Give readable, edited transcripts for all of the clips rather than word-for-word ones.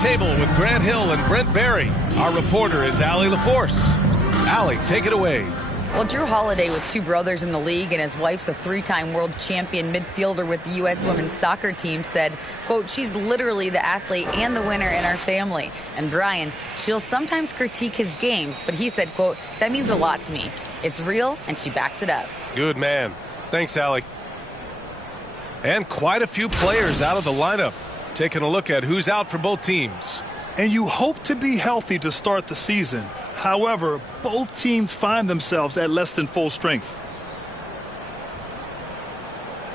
table with Grant Hill and Brent Barry. Our reporter is Allie LaForce. Allie, take it away. Well, Drew Holiday was two brothers in the league, and his wife's a three-time world champion midfielder with the U.S. women's soccer team, said, quote, she's literally the athlete and the winner in our family. And Brian, she'll sometimes critique his games, but he said, quote, that means a lot to me. It's real, and she backs it up. Good man. Thanks, Allie. And quite a few players out of the lineup. Taking a look at who's out for both teams. And you hope to be healthy to start the season. However, both teams find themselves at less than full strength.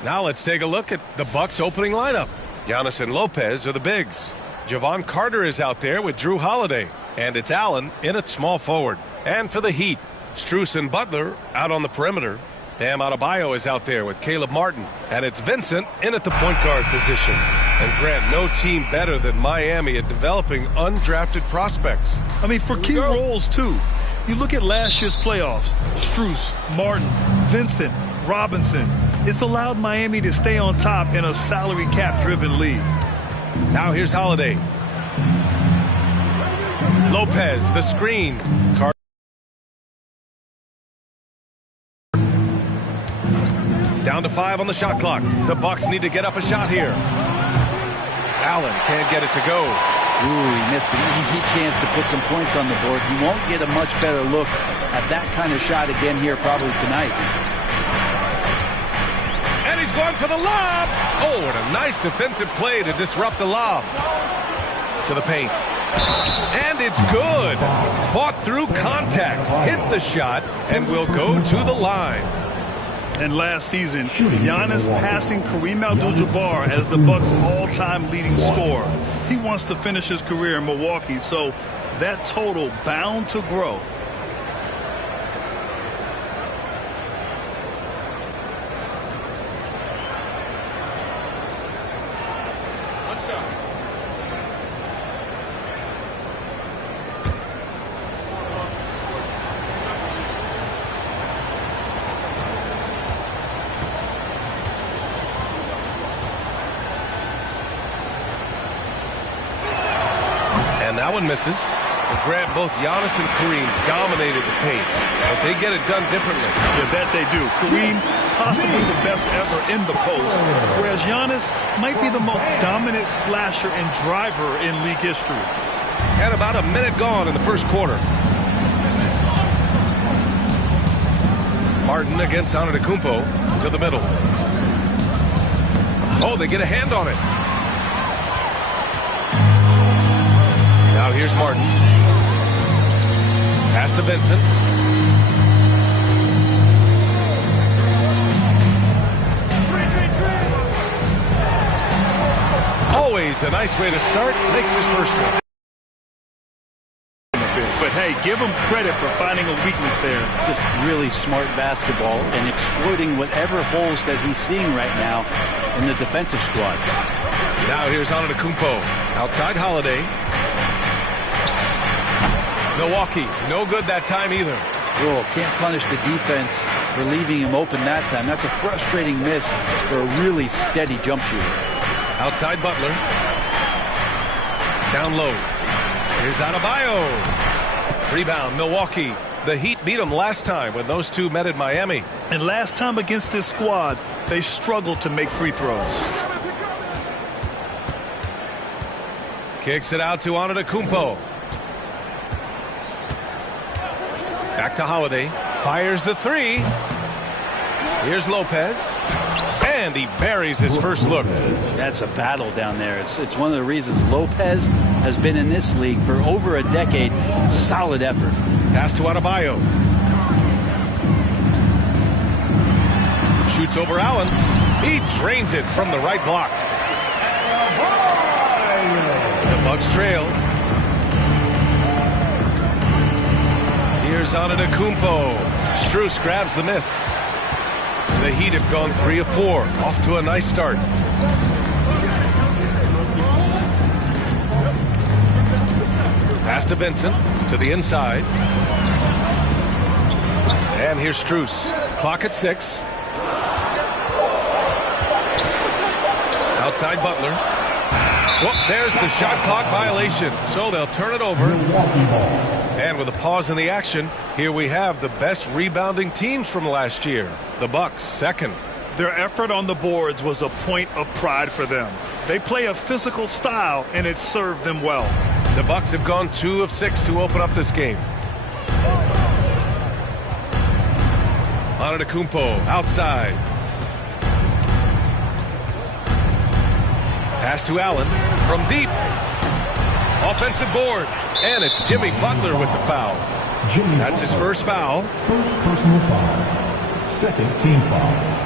Now let's take a look at the Bucks opening lineup. Giannis and Lopez are the bigs. Javon Carter is out there with Drew Holiday. And it's Allen in at small forward. And for the Heat, Strus and Butler out on the perimeter. Bam Adebayo is out there with Caleb Martin. And it's Vincent in at the point guard position. And Grant, no team better than Miami at developing undrafted prospects. I mean, for key roles, too. You look at last year's playoffs. Strus, Martin, Vincent, Robinson. It's allowed Miami to stay on top in a salary cap-driven league. Now here's Holiday. Lopez, the screen. Down to 5 on the shot clock. The Bucks need to get up a shot here. Allen can't get it to go. Ooh, he missed an easy chance to put some points on the board. He won't get a much better look at that kind of shot again here probably tonight. And he's going for the lob. Oh, and a nice defensive play to disrupt the lob. To the paint. And it's good. Fought through contact. Hit the shot and will go to the line. And last season, Giannis passing Kareem Abdul-Jabbar as the Bucks' all-time leading scorer. He wants to finish his career in Milwaukee, so that total bound to grow. What's up? That one misses. And Grant, both Giannis and Kareem dominated the paint, but they get it done differently. Yeah, that they do. Kareem, possibly the best ever in the post, whereas Giannis might be the most dominant slasher and driver in league history. And about a minute gone in the first quarter. Martin against Antetokounmpo to the middle. Oh, they get a hand on it. Now here's Martin. Pass to Vincent. Always a nice way to start. Makes his first one. But hey, give him credit for finding a weakness there. Just really smart basketball and exploiting whatever holes that he's seeing right now in the defensive squad. Now here's Antetokounmpo. Outside Holiday. Milwaukee, no good that time either. Oh, can't punish the defense for leaving him open that time. That's a frustrating miss for a really steady jump shooter. Outside Butler. Down low. Here's Adebayo. Rebound, Milwaukee. The Heat beat them last time when those two met at Miami. And last time against this squad, they struggled to make free throws. Kicks it out to Antetokounmpo. Back to Holiday. Fires the three. Here's Lopez. And he buries his first look. That's a battle down there. It's one of the reasons Lopez has been in this league for over a decade. Solid effort. Pass to Adebayo. Shoots over Allen. He drains it from the right block. The Bucks trail. Here's Antetokounmpo. Strus grabs the miss. The Heat have gone 3 of 4. Off to a nice start. Pass to Vincent. To the inside. And here's Strus. Clock at 6. Outside Butler. Well, there's the shot clock violation, so they'll turn it over. And with a pause in the action, here we have the best rebounding teams from last year. The Bucks, second. Their effort on the boards was a point of pride for them. They play a physical style, and it served them well. The Bucks have gone 2 of 6 to open up this game. Antetokounmpo outside. Pass to Allen from deep. Offensive board. And it's Jimmy Butler with the foul. That's his first foul. First personal foul. Second team foul.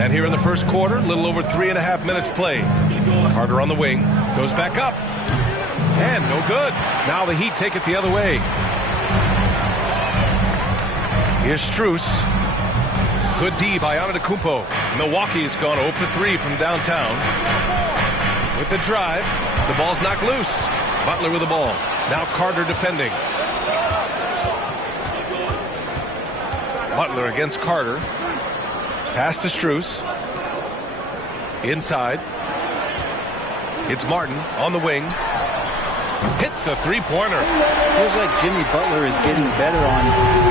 And here in the first quarter, a little over 3.5 minutes played. Carter on the wing, goes back up. And no good. Now the Heat take it the other way. Here's Strus. Good D by Antetokounmpo. Milwaukee has gone 0 for 3 from downtown. With the drive, the ball's knocked loose. Butler with the ball. Now Carter defending. Butler against Carter. Pass to Strus. Inside. It's Martin on the wing. Hits a three-pointer. Feels like Jimmy Butler is getting better on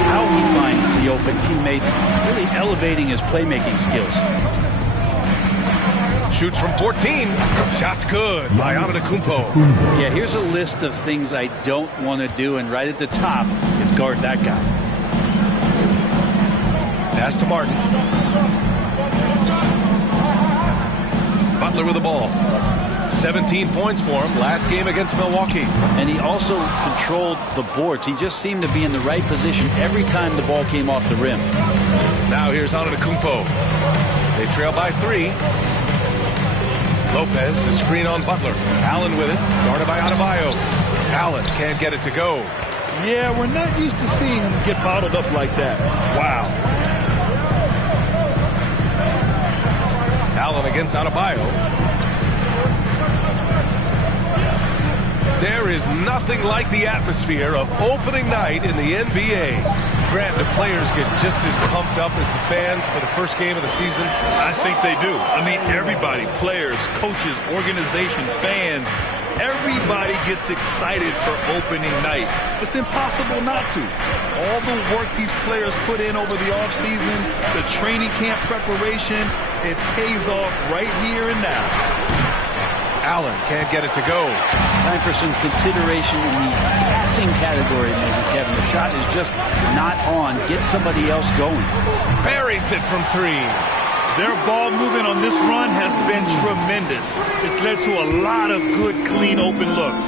how he finds the open teammates, really elevating his playmaking skills. Shoots from 14. Shot's good by Antetokounmpo. Yeah, here's a list of things I don't want to do, and right at the top is guard that guy. Pass to Martin. Butler with the ball. 17 points for him last game against Milwaukee. And he also controlled the boards. He just seemed to be in the right position every time the ball came off the rim. Now here's Antetokounmpo. They trail by 3. Lopez, the screen on Butler. Allen with it, guarded by Adebayo. Allen can't get it to go. Yeah, we're not used to seeing him get bottled up like that. Wow. Allen against Adebayo. There is nothing like the atmosphere of opening night in the NBA. Grant, the players get just as pumped up as the fans for the first game of the season. I think they do. I mean, everybody, players, coaches, organization, fans, everybody gets excited for opening night. It's impossible not to. All the work these players put in over the offseason, the training camp preparation, it pays off right here and now. Allen can't get it to go. Time for some consideration in the passing category, maybe, Kevin. The shot is just not on. Get somebody else going. Buries it from 3. Their ball movement on this run has been tremendous. It's led to a lot of good, clean, open looks.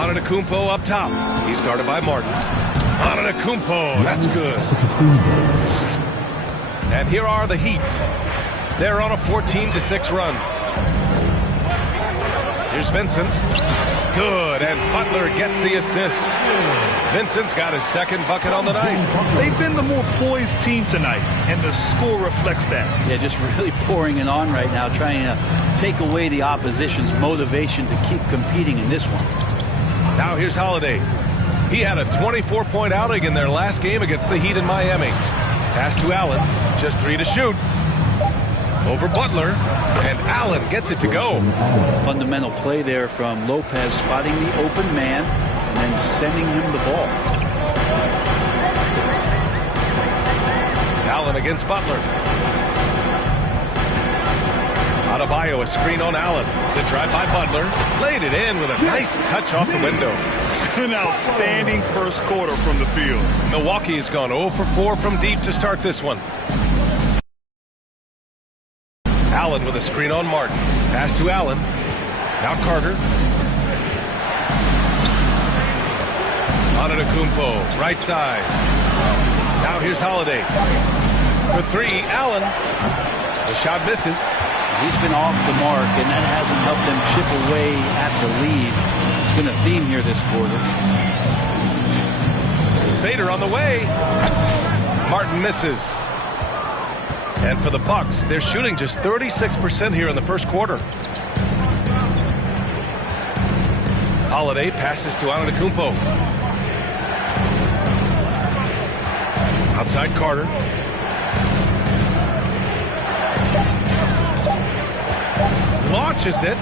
Antetokounmpo up top. He's guarded by Martin. Antetokounmpo, that's good. And here are the Heat. They're on a 14-6 run. Here's Vincent. Good, and Butler gets the assist. Vincent's got his second bucket on the night. They've been the more poised team tonight, and the score reflects that. Yeah, just really pouring it on right now, trying to take away the opposition's motivation to keep competing in this one. Now here's Holiday. He had a 24-point outing in their last game against the Heat in Miami. Pass to Allen, just 3 to shoot. Over Butler, and Allen gets it to go. Fundamental play there from Lopez, spotting the open man and then sending him the ball. Allen against Butler. Adebayo, a screen on Allen. The drive by Butler. Laid it in with a nice touch off the window. An outstanding first quarter from the field. Milwaukee's gone 0 for 4 from deep to start this one. Allen with a screen on Martin. Pass to Allen. Now Carter. Antetokounmpo, right side. Now here's Holiday. For 3, Allen. The shot misses. He's been off the mark, and that hasn't helped them chip away at the lead. It's been a theme here this quarter. Fader on the way. Martin misses. And for the Bucks, they're shooting just 36% here in the first quarter. Holiday passes to Antetokounmpo. Outside Carter. Launches it.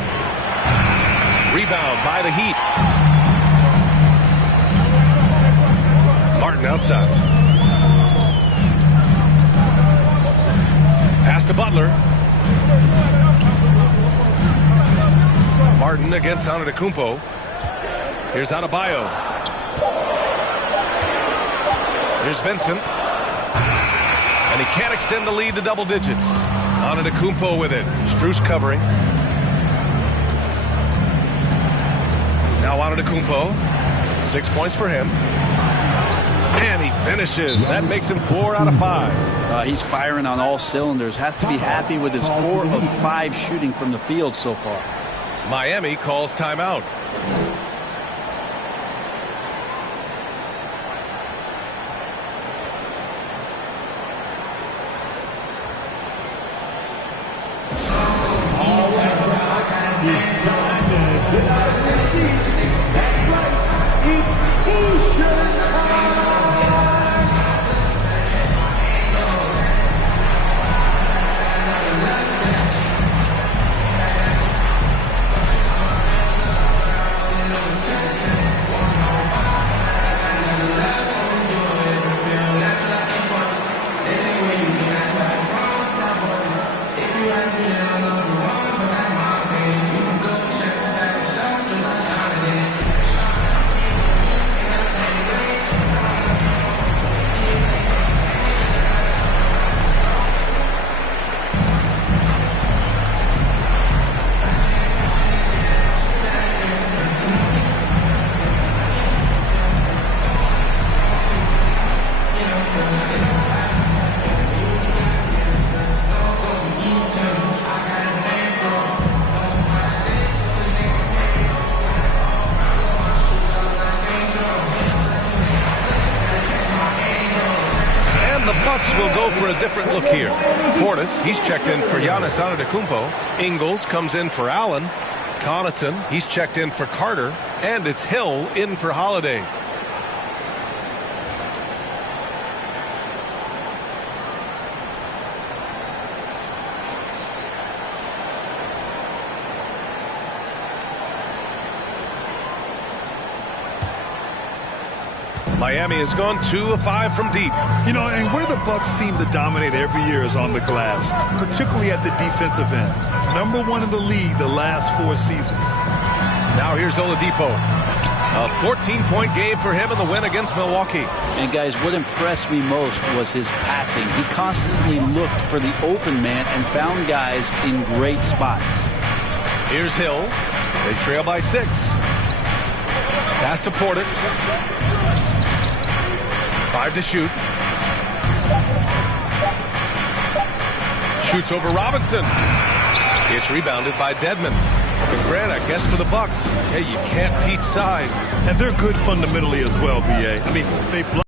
Rebound by the Heat. Martin outside. Pass to Butler. Martin against Antetokounmpo. Here's Adebayo. Here's Vincent. And he can't extend the lead to double digits. Antetokounmpo with it. Strus covering. Now Antetokounmpo. 6 points for him. And he finishes. That makes him 4 out of 5. He's firing on all cylinders. Has to be happy with his 4 of 5 shooting from the field so far. Miami calls timeout. Bucks will go for a different look here. Portis, he's checked in for Giannis Antetokounmpo. Ingles comes in for Allen. Connaughton, he's checked in for Carter. And it's Hill in for Holiday. Miami has gone 2 of 5 from deep. You know, and where the Bucks seem to dominate every year is on the glass, particularly at the defensive end. #1 in the league the last 4 seasons. Now here's Oladipo. A 14-point game for him in the win against Milwaukee. And guys, what impressed me most was his passing. He constantly looked for the open man and found guys in great spots. Here's Hill. They trail by 6. Pass to Portis. 5 to shoot. Shoots over Robinson. It's rebounded by Dedmon. And Grant, I guess for the Bucks, hey, you can't teach size. And they're good fundamentally as well, B.A. I mean, they block.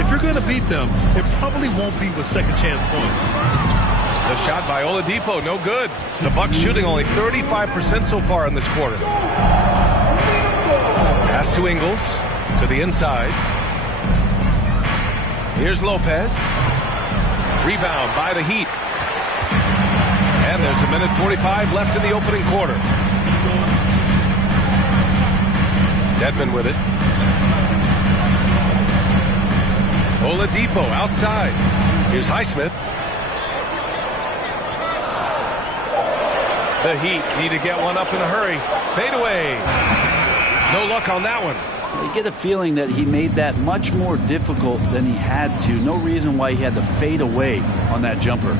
If you're going to beat them, it probably won't be with second chance points. The shot by Oladipo, no good. The Bucks shooting only 35% so far in this quarter. Pass to Ingles. To the inside. Here's Lopez. Rebound by the Heat. And there's 1:45 left in the opening quarter. Dedmon with it. Oladipo outside. Here's Highsmith. The Heat need to get one up in a hurry. Fade away. No luck on that one. You get a feeling that he made that much more difficult than he had to. No reason why he had to fade away on that jumper.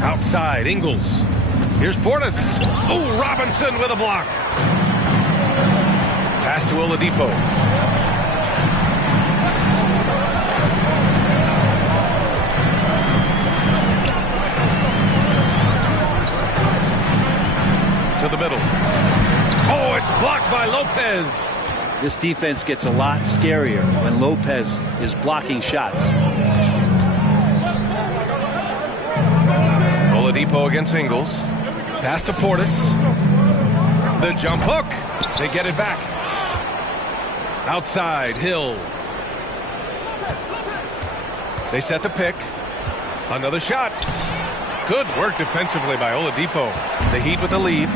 Outside, Ingles. Here's Portis. Oh, Robinson with a block. Pass to Oladipo. To the middle. Oh, it's blocked by Lopez. This defense gets a lot scarier when Lopez is blocking shots. Oladipo against Ingles. Pass to Portis. The jump hook. They get it back. Outside, Hill. They set the pick. Another shot. Good work defensively by Oladipo. The Heat with the lead.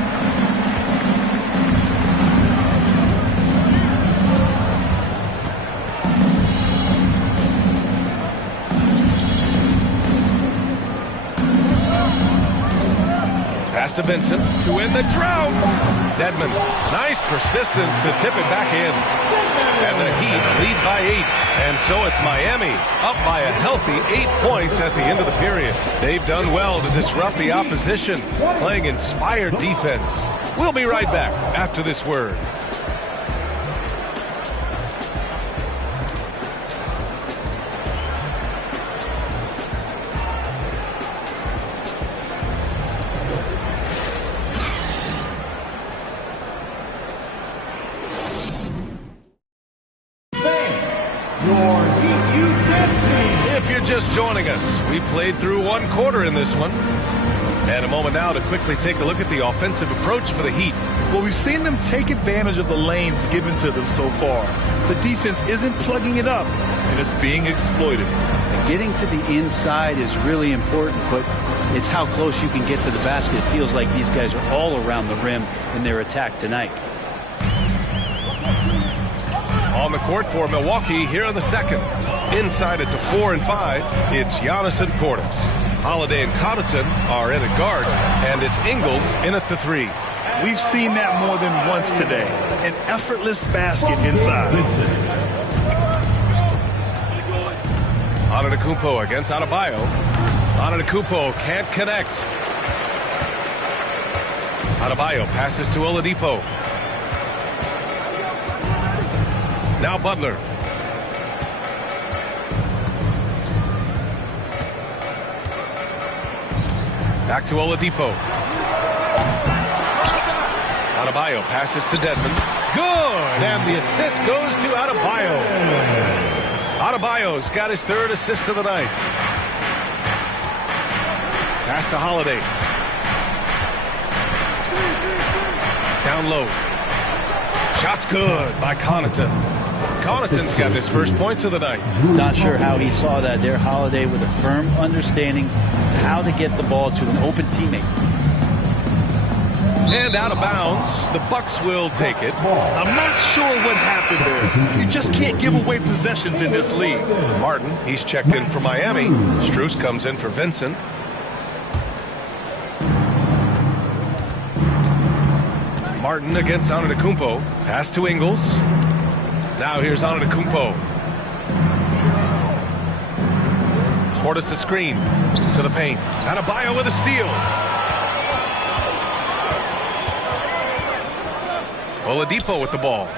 Pass to Vincent to win the drought. Dedmon, nice persistence to tip it back in. And the Heat lead by 8. And so it's Miami up by a healthy 8 points at the end of the period. They've done well to disrupt the opposition, playing inspired defense. We'll be right back after this word. If you're just joining us, we played through one quarter in this one. And a moment now to quickly take a look at the offensive approach for the Heat. Well, we've seen them take advantage of the lanes given to them so far. The defense isn't plugging it up, and it's being exploited. Getting to the inside is really important, but it's how close you can get to the basket. It feels like these guys are all around the rim in their attack tonight. On the court for Milwaukee here in the second. Inside at the 4 and 5, it's Giannis and Portis. Holiday and Connaughton are in at guard, and it's Ingles in at the 3. We've seen that more than once today. An effortless basket inside. Antetokounmpo against Adebayo. Antetokounmpo can't connect. Adebayo passes to Oladipo. Now Butler. Back to Oladipo. Adebayo passes to Dedmon. Good! And the assist goes to Adebayo. Adebayo's got his 3rd assist of the night. Pass to Holiday. Down low. Shot's good by Connaughton. Connaughton's got his first points of the night. Not sure how he saw that there. Holiday with a firm understanding how to get the ball to an open teammate. And out of bounds, the Bucks will take it. I'm not sure what happened there. You just can't give away possessions in this league. Martin, he's checked in for Miami. Strus comes in for Vincent. Martin against Antetokounmpo. Pass to Ingles. Now here's Antetokounmpo. Portis the screen to the paint. Adebayo with a steal. Oladipo with the ball.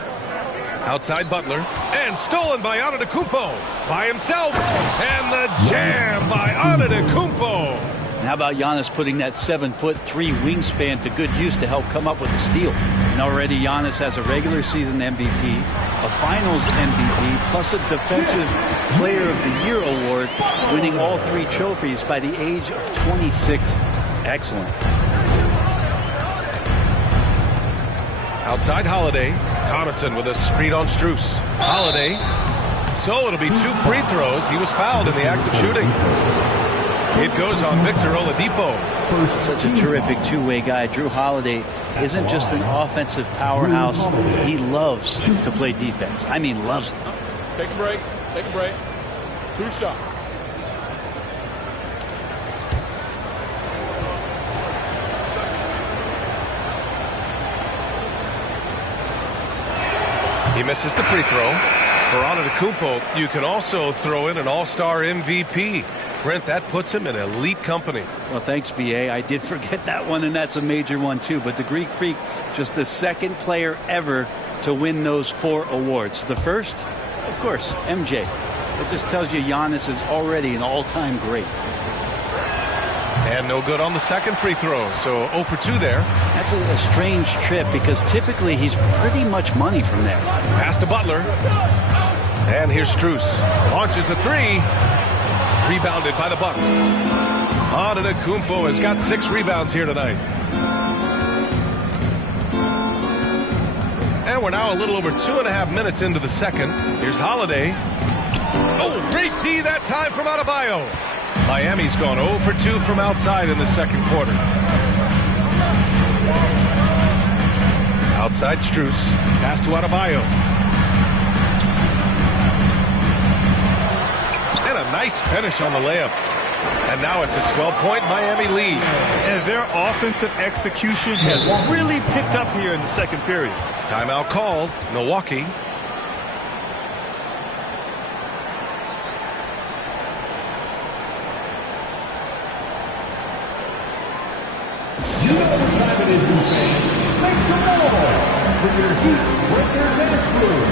Outside Butler. And stolen by Antetokounmpo. By himself. And the jam by Antetokounmpo. And how about Giannis putting that 7'3" wingspan to good use to help come up with a steal? And already Giannis has a regular season MVP, a finals MVP, plus a defensive player of the year award, winning all 3 trophies by the age of 26. Excellent. Outside Holiday. Connaughton with a screen on Strus. Holiday. So it'll be 2 free throws. He was fouled in the act of shooting. It goes on Victor Oladipo. Such a terrific two-way guy. Jrue Holiday isn't just an offensive powerhouse. He loves to play defense. I mean, loves it. Take a break. Take a break. 2 shots. He misses the free throw. For Antetokounmpo, you can also throw in an all-star MVP. Brent, that puts him in elite company. Well, thanks, B.A. I did forget that one, and that's a major one, too. But the Greek Freak, just the 2nd player ever to win those 4 awards. The first, of course, MJ. It just tells you Giannis is already an all-time great. And no good on the 2nd free throw, so 0 for 2 there. That's a strange trip because typically he's pretty much money from there. Pass to Butler. And here's Strus. Launches a 3. Rebounded by the Bucks. Antetokounmpo has got 6 rebounds here tonight. And we're now a little over 2.5 minutes into the second. Here's Holiday. Oh, great D that time from Adebayo. Miami's gone 0 for 2 from outside in the second quarter. Outside Strus. Pass to Adebayo. And a nice finish on the layup. And now it's a 12-point Miami lead. And their offensive execution has really picked up here in the second period. Timeout called. Milwaukee. You know what time it is, you fans. Make some noise for your Heat Breaker Dance Crew.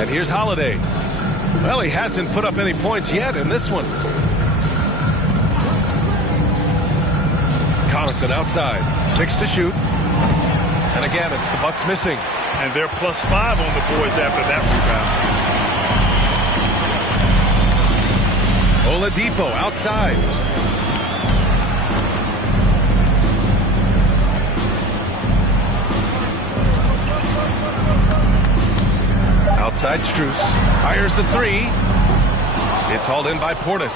And here's Holiday. Well, he hasn't put up any points yet in this one. Connaughton outside. 6 to shoot. And again, it's the Bucks missing. And they're +5 on the boards after that rebound. Oladipo outside. Outside Strus. Fires the 3. It's hauled in by Portis.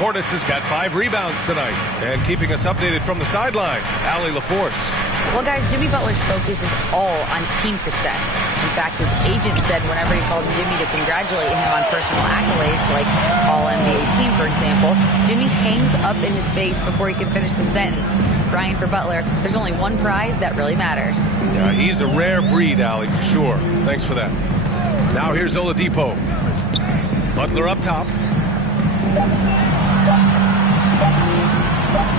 Portis has got 5 rebounds tonight. And keeping us updated from the sideline, Allie LaForce. Well, guys, Jimmy Butler's focus is all on team success. In fact, his agent said whenever he calls Jimmy to congratulate him on personal accolades, like All-NBA team, for example, Jimmy hangs up in his face before he can finish the sentence. Brian, for Butler, there's only one prize that really matters. Yeah, he's a rare breed, Allie, for sure. Thanks for that. Now here's Oladipo. Butler up top.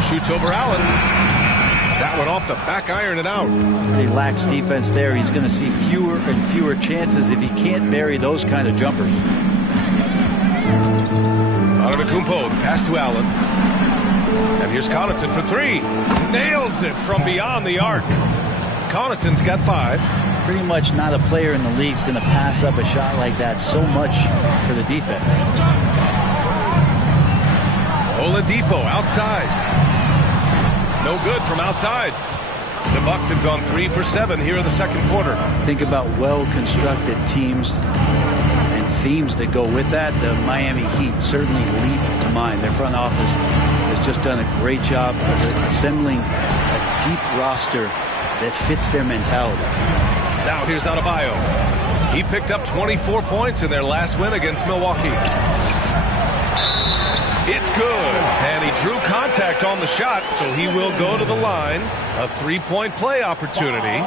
Shoots over Allen. That one off the back iron and out. Pretty lax defense there. He's going to see fewer and fewer chances if he can't bury those kind of jumpers. Antetokounmpo, the pass to Allen. And here's Connaughton for 3. Nails it from beyond the arc. Connaughton's got 5. Pretty much not a player in the league is going to pass up a shot like that so much for the defense. Oladipo outside. No good from outside. The Bucks have gone 3 for 7 here in the second quarter. Think about well-constructed teams and themes that go with that. The Miami Heat certainly leap to mind. Their front office has just done a great job of assembling a deep roster that fits their mentality. Now here's Adebayo. He picked up 24 points in their last win against Milwaukee. It's good. And he drew contact on the shot, so he will go to the line. A 3-point play opportunity.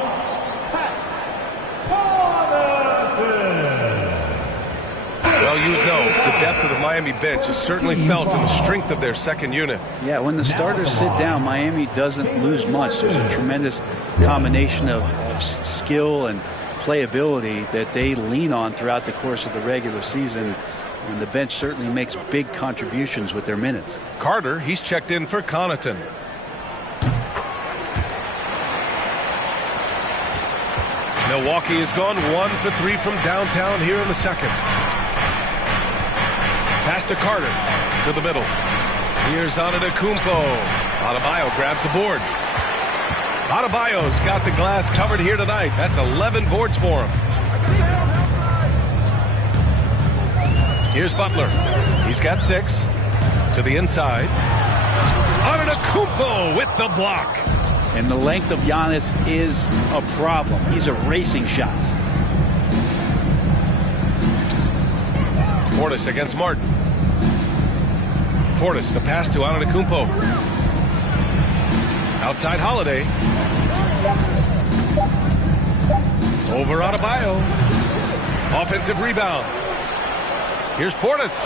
Well, you know, the depth of the Miami bench is certainly felt in the strength of their second unit. Yeah, when the starters sit down, Miami doesn't lose much. There's a tremendous combination of skill and playability that they lean on throughout the course of the regular season. And the bench certainly makes big contributions with their minutes. Carter, he's checked in for Connaughton. Milwaukee has gone 1 for 3 from downtown here in the second. Pass to Carter to the middle. Here's Antetokounmpo. Adebayo grabs the board. Adebayo's got the glass covered here tonight. That's 11 boards for him. Here's Butler. He's got 6 to the inside. Antetokounmpo with the block. And the length of Giannis is a problem. He's erasing shots. Portis against Martin. Portis, the pass to Antetokounmpo. Outside Holiday. Over Adebayo. Offensive rebound. Here's Portis.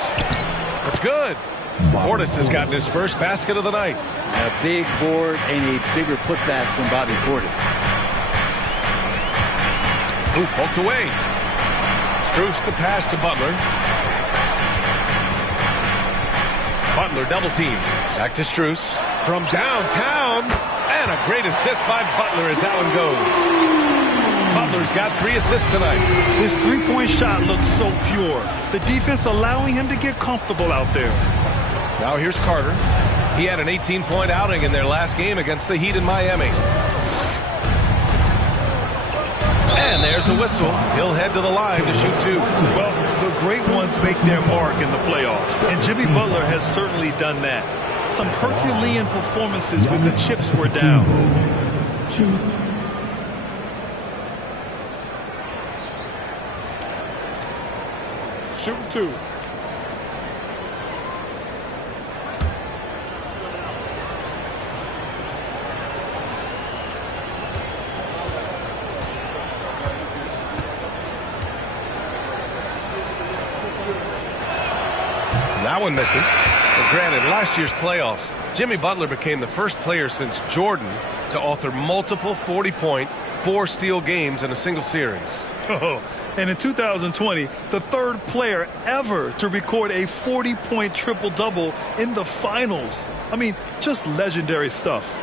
That's good. Portis has gotten his first basket of the night. A big board and a bigger putback from Bobby Portis. Ooh, poked away. Strus the pass to Butler. Butler double team. Back to Strus. From downtown. And a great assist by Butler as that one goes. Butler's got 3 assists tonight. His three-point shot looks so pure. The defense allowing him to get comfortable out there. Now here's Carter. He had an 18-point outing in their last game against the Heat in Miami. And there's a whistle. He'll head to the line to shoot 2. Well, the great ones make their mark in the playoffs, and Jimmy Butler has certainly done that. Some Herculean performances when the chips were down. 2. Shooting 2. That one misses. But granted, last year's playoffs, Jimmy Butler became the first player since Jordan to author multiple 40-point, 4-steal games in a single series. Oh, and in 2020, the third player ever to record a 40-point triple-double in the finals. I mean, just legendary stuff.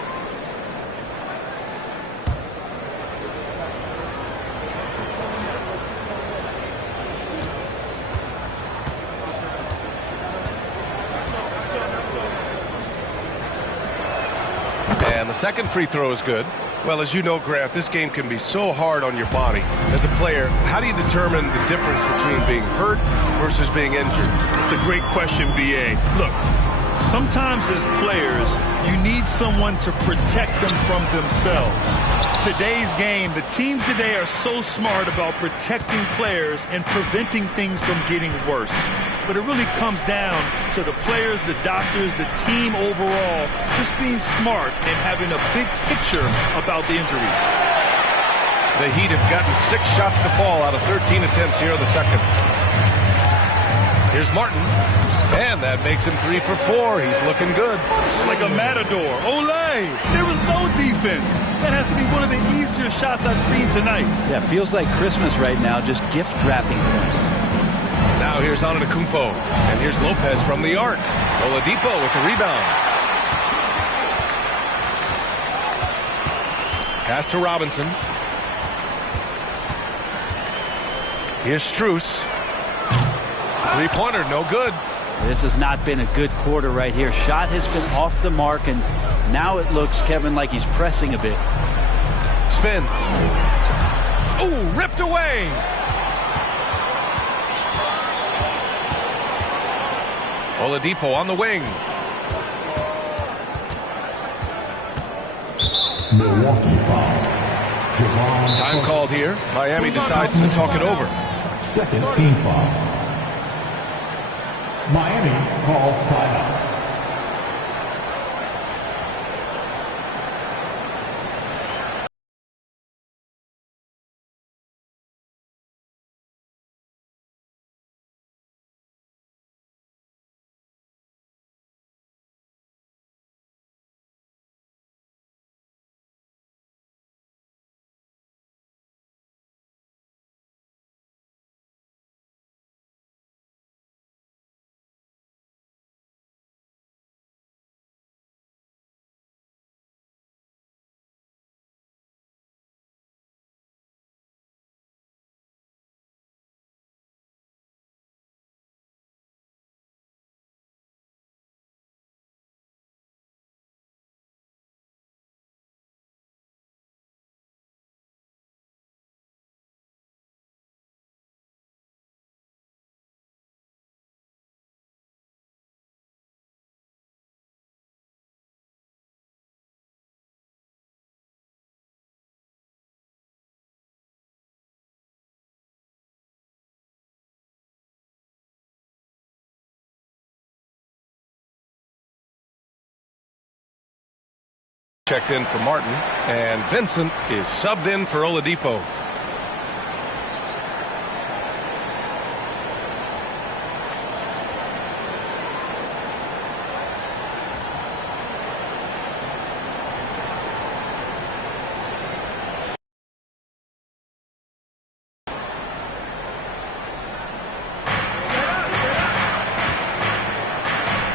And the second free throw is good. Well, as you know, Grant, this game can be so hard on your body. As a player, how do you determine the difference between being hurt versus being injured? It's a great question, B.A. Look, sometimes as players, you need someone to protect them from themselves. Today's game, the teams today are so smart about protecting players and preventing things from getting worse. But it really comes down to the players, the doctors, the team overall, just being smart and having a big picture about the injuries. The Heat have gotten 6 shots to fall out of 13 attempts here in the second. Here's Martin. And that makes him 3 for 4. He's looking good. Like a matador. Olay! There was no defense. That has to be one of the easier shots I've seen tonight. Yeah, feels like Christmas right now, just gift wrapping points. Now here's Antetokounmpo. And here's Lopez from the arc. Oladipo with the rebound. Pass to Robinson. Here's Strus. 3-pointer, no good. This has not been a good quarter right here. Shot has been off the mark, and now it looks, Kevin, like he's pressing a bit. Spins. Ooh, ripped away. Oladipo on the wing. Milwaukee foul. Time called here. Miami decides to talk it over. Second team foul. Miami calls timeout. checked in for Martin, and Vincent is subbed in for Oladipo.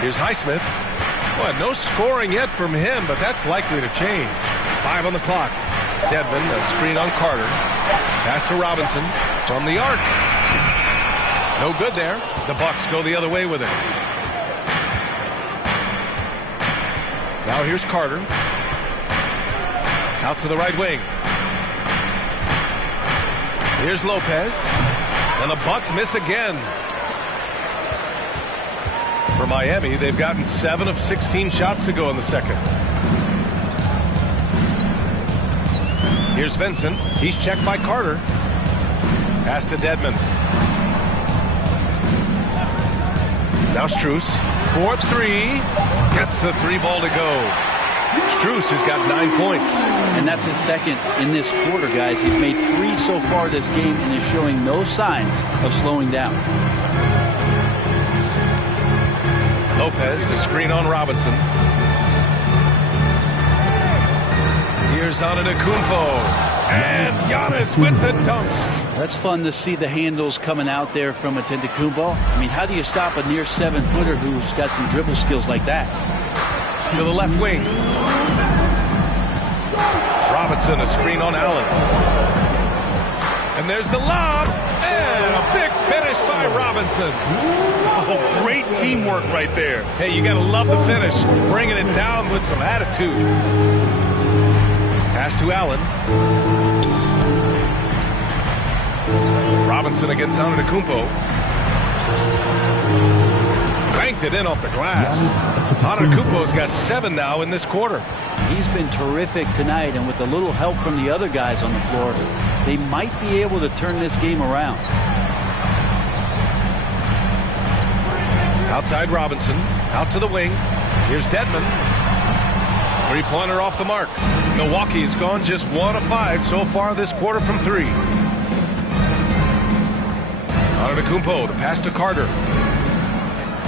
Here's Highsmith. Well, no scoring yet from him, but that's likely to change. 5 on the clock. Dedmon, a screen on Carter. Pass to Robinson from the arc. No good there. The Bucks go the other way with it. Now here's Carter. Out to the right wing. Here's Lopez. And the Bucks miss again. For Miami, they've gotten 7 of 16 shots to go in the second. Here's Vincent. He's checked by Carter. Pass to Dedmon. Now Strus. 4-3. Gets the 3 ball to go. Strus has got 9 points. And that's his second in this quarter, guys. He's made 3 so far this game and is showing no signs of slowing down. Lopez, the screen on Robinson. Here's Antetokounmpo. And Giannis with the dunk. That's fun to see the handles coming out there from Antetokounmpo. I mean, how do you stop a near 7-footer who's got some dribble skills like that? To the left wing. Robinson, a screen on Allen. And there's the lob. And a big finish by Robinson. Oh, great teamwork right there. Hey, you got to love the finish. Bringing it down with some attitude. Pass to Allen. Robinson against Antetokounmpo. Banked it in off the glass. Antetokounmpo's got 7 now in this quarter. He's been terrific tonight, and with a little help from the other guys on the floor, they might be able to turn this game around. Outside Robinson. Out to the wing. Here's Dedmon. 3-pointer off the mark. Milwaukee's gone just 1 of 5 so far this quarter from 3. Antetokounmpo, the pass to Carter.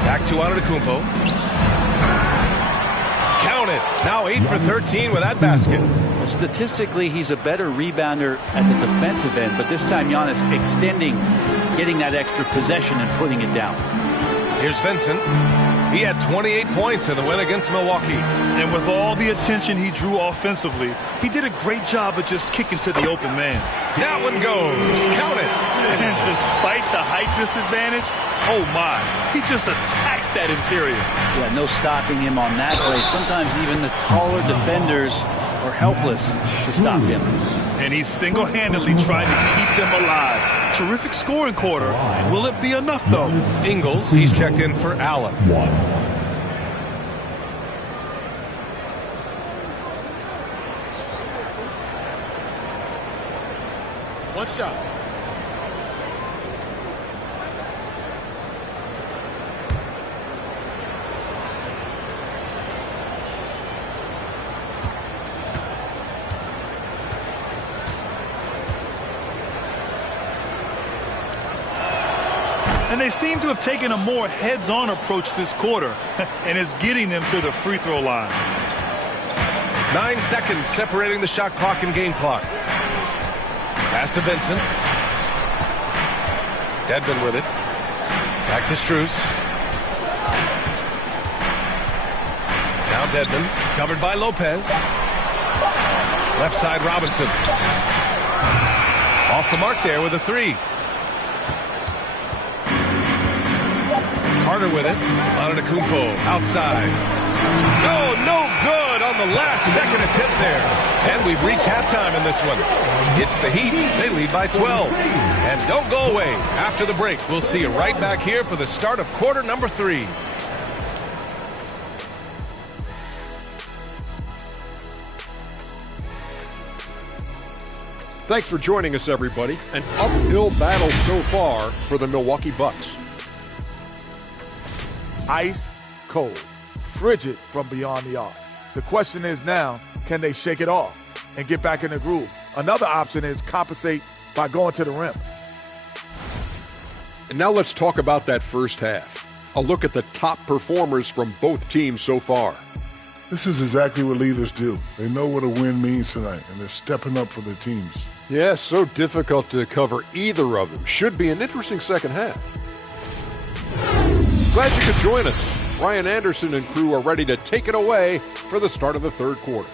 Back to Antetokounmpo. Count it. Now 8 for 13 with that basket. Well, statistically, he's a better rebounder at the defensive end, but this time Giannis extending, getting that extra possession and putting it down. Here's Vincent. He had 28 points in the win against Milwaukee. And with all the attention he drew offensively, he did a great job of just kicking to the open man. That one goes. Count it. And despite the height disadvantage, oh my, he just attacks that interior. Yeah, no stopping him on that play. Sometimes even the taller defenders are helpless to stop him. And he single-handedly tried to keep them alive. Terrific scoring quarter. Will it be enough, though? Ingles, he's checked in for Allen. 1 shot. And they seem to have taken a more heads-on approach this quarter, and it's getting them to the free throw line. 9 seconds separating the shot clock and game clock. Pass to Vincent. Dedmon with it. Back to Strus. Now Dedmon, covered by Lopez. Left side Robinson. Off the mark there with a 3. Carter with it. Antetokounmpo outside. No good on the last second attempt there. And we've reached halftime in this one. It's the Heat. They lead by 12. And don't go away. After the break, we'll see you right back here for the start of quarter number 3. Thanks for joining us, everybody. An uphill battle so far for the Milwaukee Bucks. Ice cold, frigid from beyond the arc. The question is now, can they shake it off and get back in the groove? Another option is compensate by going to the rim. And now let's talk about that first half. A look at the top performers from both teams so far. This is exactly what leaders do. They know what a win means tonight, and they're stepping up for their teams. Yeah, so difficult to cover either of them. Should be an interesting second half. Glad you could join us. Ryan Anderson and crew are ready to take it away for the start of the third quarter.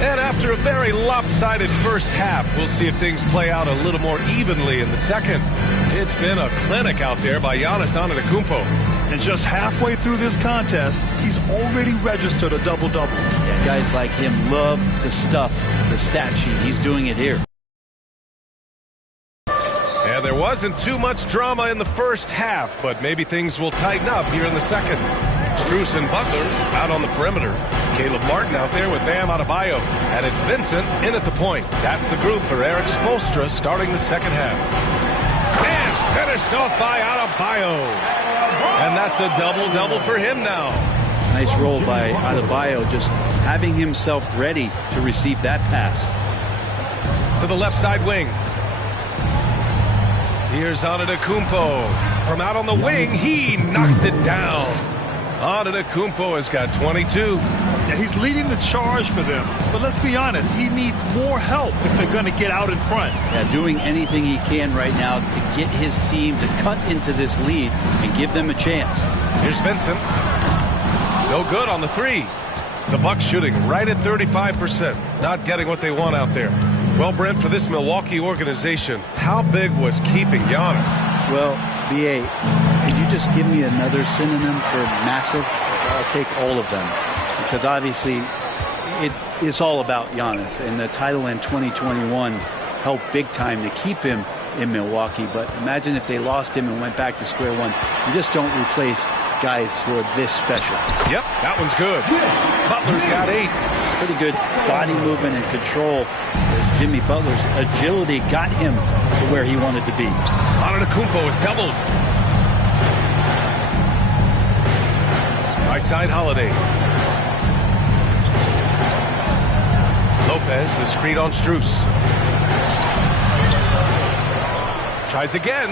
And after a very lopsided first half, we'll see if things play out a little more evenly in the second. It's been a clinic out there by Giannis Antetokounmpo. And just halfway through this contest, he's already registered a double-double. Yeah, guys like him love to stuff the stat sheet. He's doing it here. And there wasn't too much drama in the first half, but maybe things will tighten up here in the second. Strus and Butler out on the perimeter. Caleb Martin out there with Bam Adebayo. And it's Vincent in at the point. That's the group for Eric Spoelstra starting the second half. And finished off by Adebayo. And that's a double-double for him now. Nice roll by Adebayo, just having himself ready to receive that pass. To the left side wing. Here's Antetokounmpo. From out on the wing, he knocks it down. Antetokounmpo has got 22. Yeah, he's leading the charge for them. But let's be honest, he needs more help if they're going to get out in front. Yeah, doing anything he can right now to get his team to cut into this lead and give them a chance. Here's Vincent. No good on the three. The Bucks shooting right at 35%. Not getting what they want out there. Well, Brent, for this Milwaukee organization, how big was keeping Giannis? Well, B.A., could you just give me another synonym for massive? I'll take all of them. Because obviously, it's all about Giannis. And the title in 2021 helped big time to keep him in Milwaukee. But imagine if they lost him and went back to square one. You just don't replace guys who are this special. Yep, that one's good. Butler's got 8. Pretty good body movement and control as Jimmy Butler's agility got him to where he wanted to be. Antetokounmpo is doubled. Right side, Holiday. Lopez, the screen on Strus. Tries again.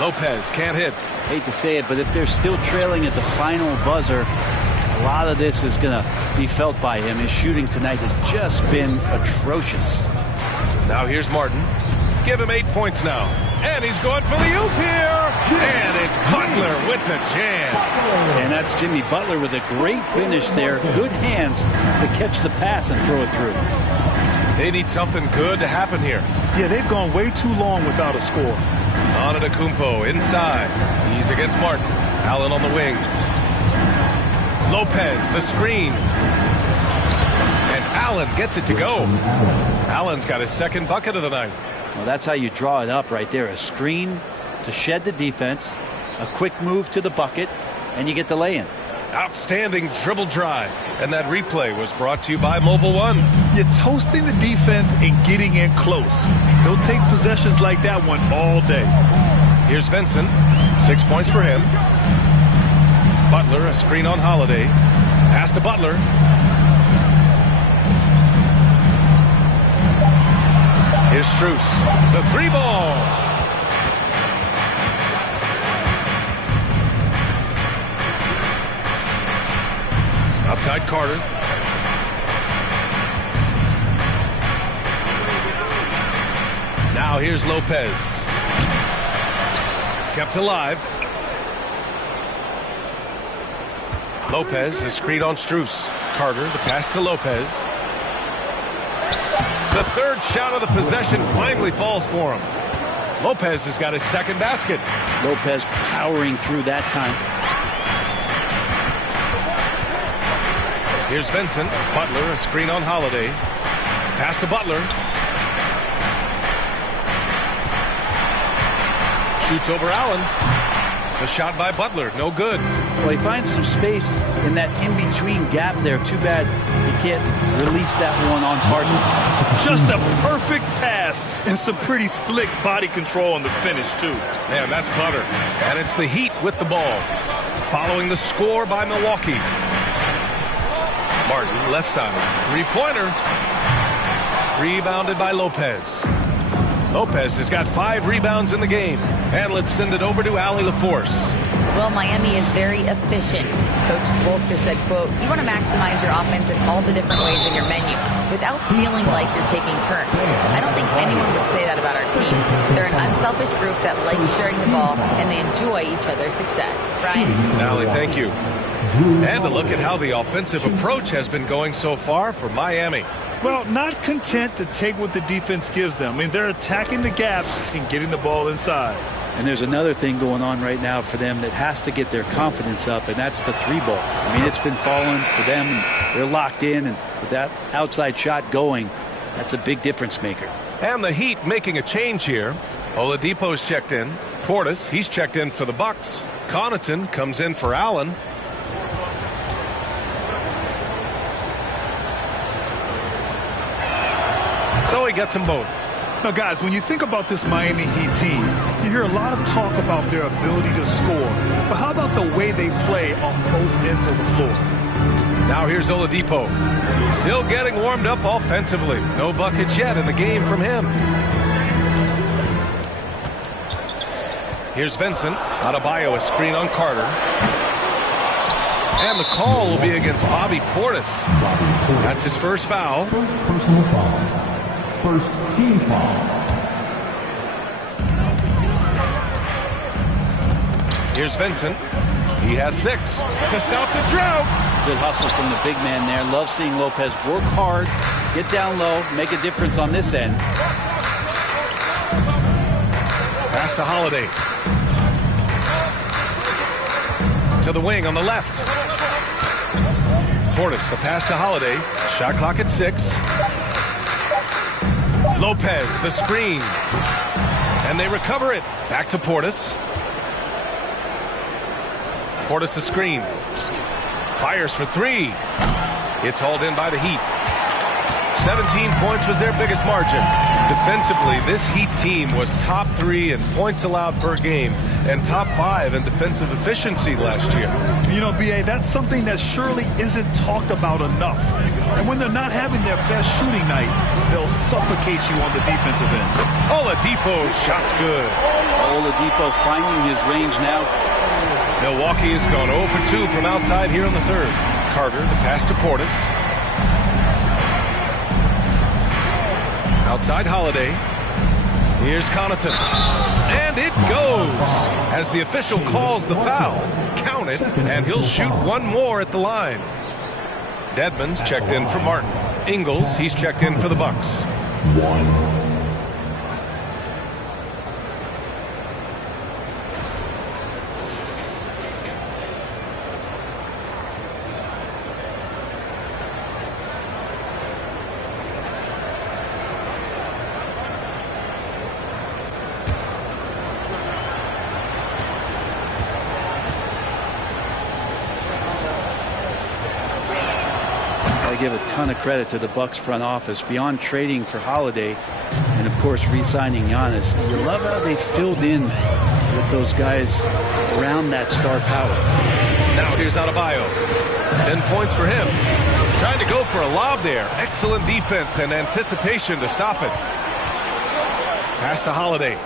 Lopez can't hit. Hate to say it, but if they're still trailing at the final buzzer, a lot of this is going to be felt by him. His shooting tonight has just been atrocious. Now here's Martin. Give him 8 points now. And he's going for the oop here. And it's Butler with the jam. And that's Jimmy Butler with a great finish there. Good hands to catch the pass and throw it through. They need something good to happen here. Yeah, they've gone way too long without a score. Antetokounmpo inside. He's against Martin. Allen on the wing. Lopez, the screen. And Allen gets it to go. Allen's got his second bucket of the night. Well, that's how you draw it up right there. A screen to shed the defense, a quick move to the bucket, and you get the lay-in. Outstanding dribble drive. And that replay was brought to you by Mobile One. You're toasting the defense and getting in close. They'll take possessions like that one all day. Here's Vincent. 6 points for him. Butler, a screen on Holiday. Pass to Butler. Here's Strus. The 3 ball. Outside Carter. Now here's Lopez. Kept alive. Lopez, the screen on Strus. Carter, the pass to Lopez. The third shot of the possession finally falls for him. Lopez has got his second basket. Lopez powering through that time. Here's Vincent. Butler, a screen on Holiday. Pass to Butler. Shoots over Allen. The shot by Butler, no good. Well, he finds some space in that in-between gap there. Too bad he can't release that one on target. Just a perfect pass and some pretty slick body control on the finish, too. Man, that's butter. And it's the Heat with the ball. Following the score by Milwaukee. Martin, left side. Three-pointer. Rebounded by Lopez. Lopez has got 5 rebounds in the game. And let's send it over to Allie LaForce. Well, Miami is very efficient. Coach Spoelstra said, quote, you want to maximize your offense in all the different ways in your menu without feeling like you're taking turns. I don't think anyone would say that about our team. They're an unselfish group that likes sharing the ball, and they enjoy each other's success. Brian? Allie, thank you. And a look at how the offensive approach has been going so far for Miami. Well, not content to take what the defense gives them. I mean, they're attacking the gaps and getting the ball inside. And there's another thing going on right now for them that has to get their confidence up, and that's the 3-ball. I mean, it's been falling for them. They're locked in, and with that outside shot going, that's a big difference maker. And the Heat making a change here. Oladipo's checked in. Portis, he's checked in for the Bucks. Connaughton comes in for Allen. So he gets them both. Now, guys, when you think about this Miami Heat team, you hear a lot of talk about their ability to score. But how about the way they play on both ends of the floor? Now here's Oladipo. Still getting warmed up offensively. No buckets yet in the game from him. Here's Vincent. Adebayo, a screen on Carter. And the call will be against Bobby Portis. That's his first foul. First personal foul. First team foul. Here's Vincent. He has 6 to stop the drought. Good hustle from the big man there. Love seeing Lopez work hard, get down low, make a difference on this end. Pass to Holiday. To the wing on the left. Portis, the pass to Holiday. Shot clock at 6. Lopez, the screen. And they recover it. Back to Portis. Portis, the screen. Fires for 3. It's hauled in by the Heat. 17 points was their biggest margin. Defensively, this Heat team was top 3 in points allowed per game and top 5 in defensive efficiency last year. You know, B.A., that's something that surely isn't talked about enough. And when they're not having their best shooting night, they'll suffocate you on the defensive end. Oladipo, shot's good. Oladipo finding his range now. Milwaukee has gone 0 for 2 from outside here in the third. Carter, the pass to Portis. Outside Holiday. Here's Connaughton. And it goes as the official calls the foul. Count it, and he'll shoot one more at the line. Dedmon's checked in for Martin. Ingles, he's checked in for the Bucks. 1. Give a ton of credit to the Bucks front office beyond trading for Holiday and of course re-signing Giannis. You love how they filled in with those guys around that star power. Now here's Adebayo. 10 points for him. Trying to go for a lob there. Excellent defense and anticipation to stop it. Pass to Holiday.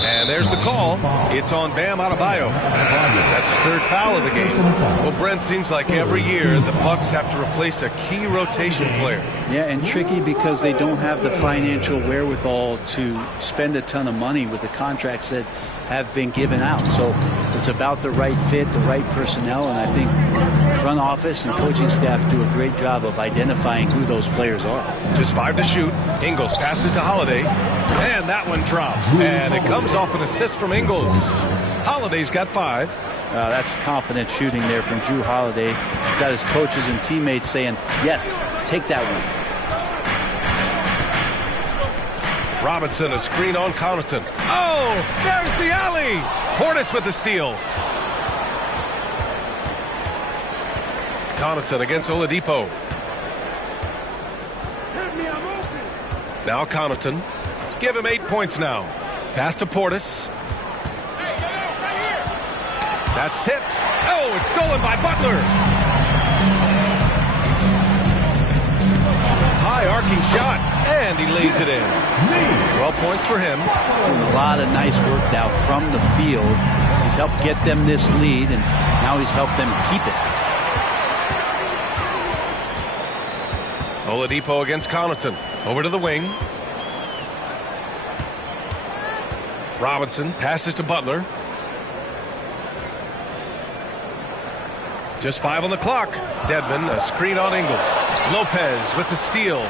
And there's the call. It's on Bam Adebayo. That's his 3rd foul of the game. Well, Brent, seems like every year the Bucks have to replace a key rotation player. Yeah, and tricky because they don't have the financial wherewithal to spend a ton of money with the contracts that have been given out. So it's about the right fit, the right personnel, and I think front office and coaching staff do a great job of identifying who those players are. Just 5 to shoot. Ingles passes to Holiday, and that one drops. And it comes off an assist from Ingles. Holiday's got 5. That's confident shooting there from Jrue Holiday. Got his coaches and teammates saying, yes, take that one. Robinson, a screen on Connaughton. Oh, there's the alley. Portis with the steal. Connaughton against Oladipo. Now Connaughton. Give him 8 points now. Pass to Portis. That's tipped. Oh, it's stolen by Butler. High arcing shot, and he lays it in. 12 points for him. A lot of nice work now from the field. He's helped get them this lead, and now he's helped them keep it. Oladipo against Connaughton. Over to the wing. Robinson passes to Butler. Just 5 on the clock. Dedmon, a screen on Ingles. Lopez with the steal.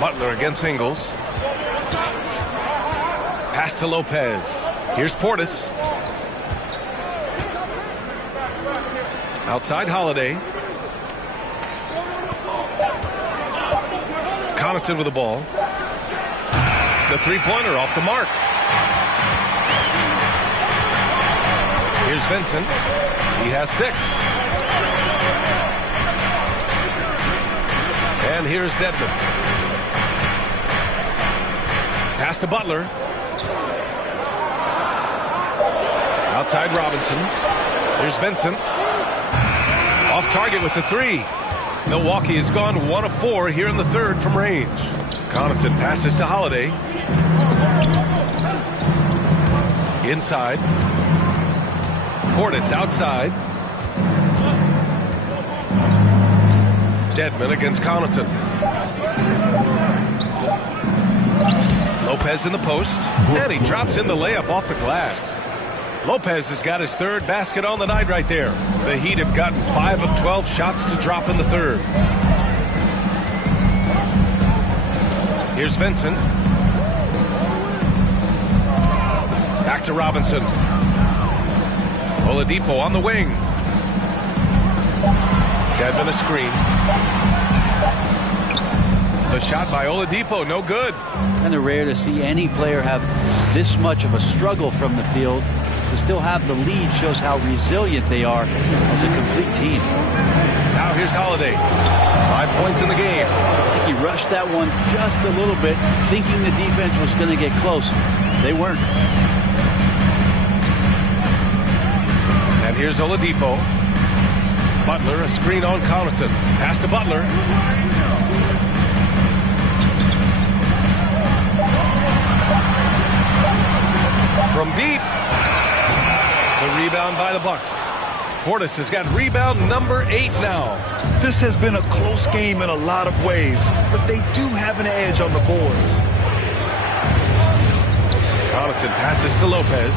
Butler against Ingles. Pass to Lopez. Here's Portis. Outside Holiday. Connaughton with the ball. The three-pointer off the mark. Here's Vincent. He has 6. And here's Dedmon. Pass to Butler. Outside Robinson. Here's Vincent. Off target with the 3. Milwaukee has gone 1 of 4 here in the third from range. Connaughton passes to Holiday. Inside. Portis outside. Dedmon against Connaughton. Lopez in the post. And he drops in the layup off the glass. Lopez has got his 3rd basket on the night right there. The Heat have gotten 5 of 12 shots to drop in the third. Here's Vincent. Back to Robinson. Oladipo on the wing. Dedmon a screen. The shot by Oladipo, no good. Kind of rare to see any player have this much of a struggle from the field. To still have the lead shows how resilient they are as a complete team. Now here's Holiday. 5 points in the game. I think he rushed that one just a little bit, thinking the defense was going to get close. They weren't. And here's Oladipo. Butler, a screen on Connaughton. Pass to Butler. From deep. The rebound by the Bucks. Portis has got rebound number 8 now. This has been a close game in a lot of ways, but they do have an edge on the boards. Connaughton passes to Lopez.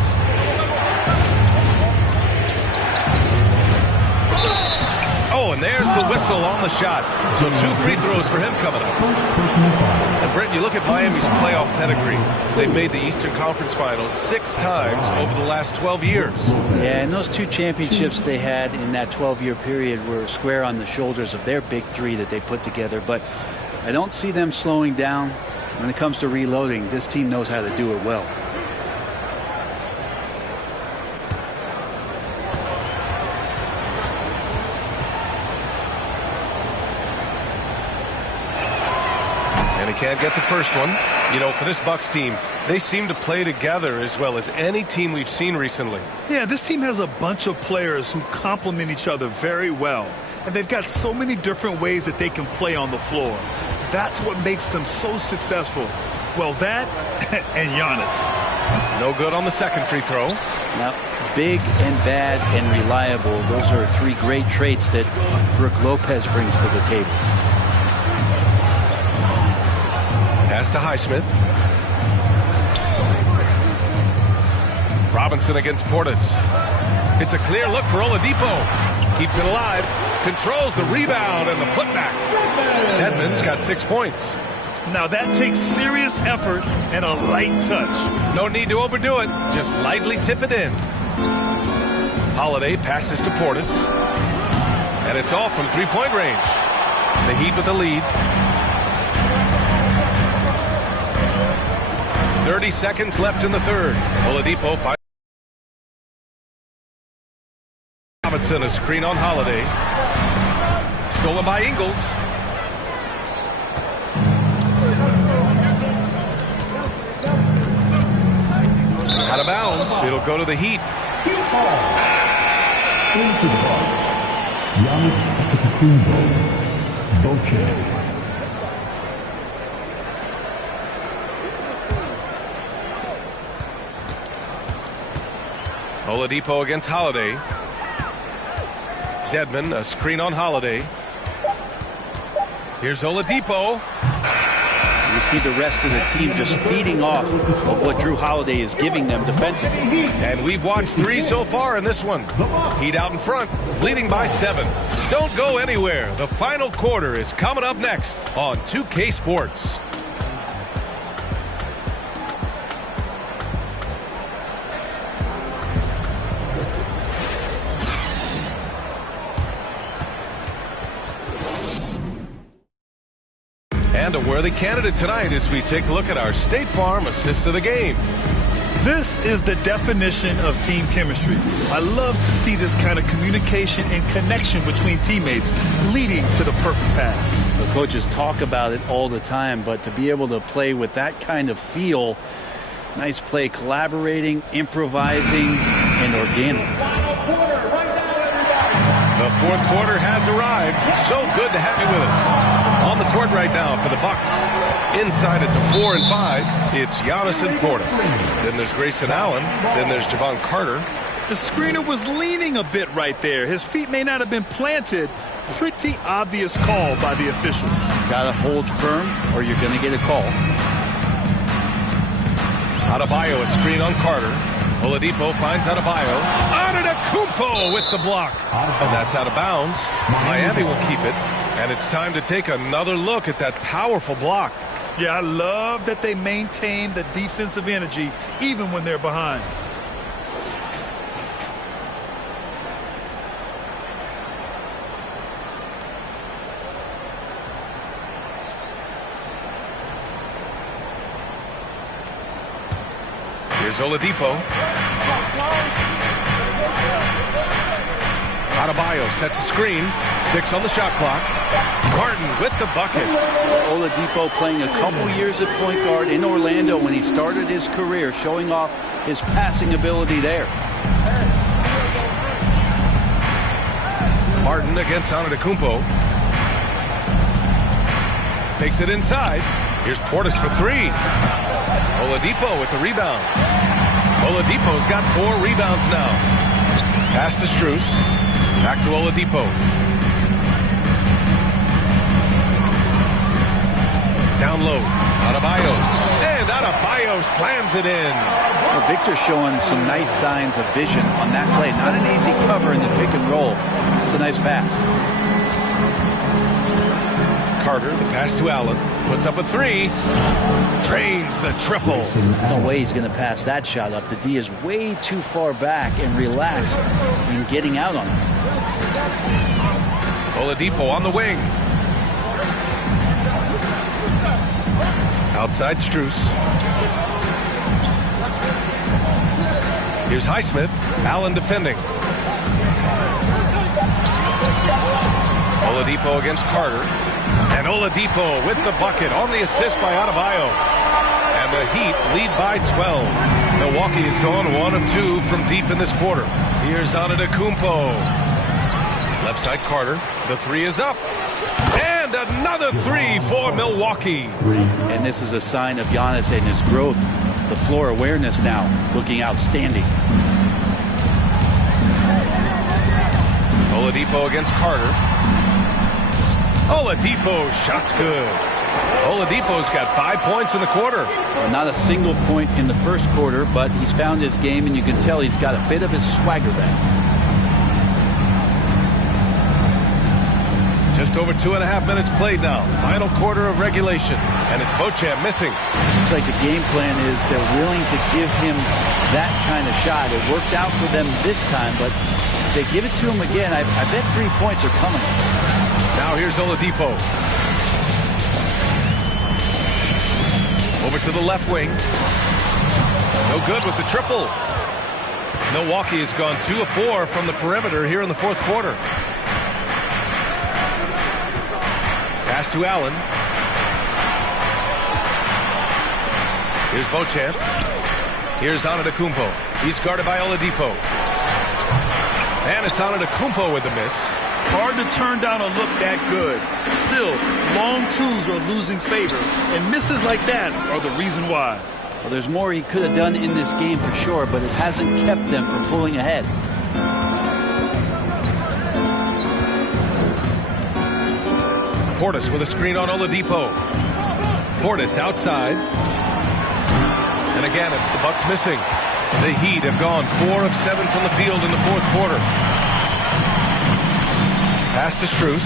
Oh, and there's the whistle on the shot. So 2 free throws for him coming up. And Brent, you look at Miami's playoff pedigree. They've made the Eastern Conference Finals 6 times over the last 12 years. Yeah, and those 2 championships they had in that 12-year period were square on the shoulders of their big 3 that they put together. But I don't see them slowing down when it comes to reloading. This team knows how to do it well. Can't get the first one. You know, for this Bucks team, they seem to play together as well as any team we've seen recently. Yeah, this team has a bunch of players who complement each other very well. And they've got so many different ways that they can play on the floor. That's what makes them so successful. Well, that and Giannis. No good on the second free throw. Now, big and bad and reliable. Those are 3 great traits that Brook Lopez brings to the table. Pass to Highsmith. Robinson against Portis. It's a clear look for Oladipo. Keeps it alive. Controls the rebound and the putback. Dedmon's got 6 points. Now that takes serious effort and a light touch. No need to overdo it. Just lightly tip it in. Holiday passes to Portis. And it's all from 3-point range. The Heat with the lead. 30 seconds left in the third. Oladipo finds Robinson, a screen on Holiday. Stolen by Ingles. Out of bounds. It'll go to the Heat. Into the box, Giannis Antetokounmpo, Bochamp. Oladipo against Holiday. Dedmon, a screen on Holiday. Here's Oladipo. You see the rest of the team just feeding off of what Jrue Holiday is giving them defensively. And we've watched 3 so far in this one. Heat out in front, leading by 7. Don't go anywhere. The final quarter is coming up next on 2K Sports. And a worthy candidate tonight as we take a look at our State Farm assist of the game. This is the definition of team chemistry. I love to see this kind of communication and connection between teammates leading to the perfect pass. The coaches talk about it all the time, but to be able to play with that kind of feel, nice play, collaborating, improvising, and organic. The fourth quarter has arrived. So good to have you with us. On the court right now for the Bucks. Inside at the 4 and 5, it's Giannis and Portis. Then there's Grayson Allen. Then there's Jevon Carter. The screener was leaning a bit right there. His feet may not have been planted. Pretty obvious call by the officials. Gotta hold firm or you're gonna get a call. Adebayo, a screen on Carter. Oladipo finds Adebayo. Antetokounmpo with the block. And that's out of bounds. Miami will keep it. And it's time to take another look at that powerful block. Yeah, I love that they maintain the defensive energy even when they're behind. Here's Oladipo. Adebayo sets a screen. 6 on the shot clock. Garden with the bucket. Oladipo playing a couple years at point guard in Orlando when he started his career, showing off his passing ability there. Martin against Antetokounmpo. Takes it inside. Here's Portis for 3. Oladipo with the rebound. Oladipo's got 4 rebounds now. Pass to Strus. Back to Oladipo. Down low. Adebayo. And Adebayo slams it in. Well, Victor's showing some nice signs of vision on that play. Not an easy cover in the pick and roll. It's a nice pass. Carter, the pass to Allen. Puts up a 3. Drains the triple. There's no way he's going to pass that shot up. The D is way too far back and relaxed in getting out on him. Oladipo on the wing. Outside Strus. Here's Highsmith. Allen defending. Oladipo against Carter. And Oladipo with the bucket on the assist by Adebayo. And the Heat lead by 12. Milwaukee has gone 1 of 2 from deep in this quarter. Here's Antetokounmpo. Left side Carter. The 3 is up. And another 3 for Milwaukee. And this is a sign of Giannis and his growth. The floor awareness now looking outstanding. Oladipo against Carter. Oladipo, shot's good. Oladipo's got 5 points in the quarter. Well, not a single point in the first quarter, but he's found his game, and you can tell he's got a bit of his swagger back. Just over 2.5 minutes played now. Final quarter of regulation. And it's Bochamp missing. Looks like the game plan is they're willing to give him that kind of shot. It worked out for them this time, but if they give it to him again, I bet 3 points are coming. Now here's Oladipo. Over to the left wing. No good with the triple. Milwaukee has gone 2 of 4 from the perimeter here in the fourth quarter. Pass to Allen. Here's Beauchamp. Here's Antetokounmpo. He's guarded by Oladipo. And it's Antetokounmpo with the miss. Hard to turn down a look that good. Still, long twos are losing favor, and misses like that are the reason why. Well, there's more he could have done in this game for sure, but it hasn't kept them from pulling ahead. Portis with a screen on Oladipo. Portis outside. And again, it's the Bucks missing. The Heat have gone 4 of 7 from the field in the fourth quarter. Pass to Strus.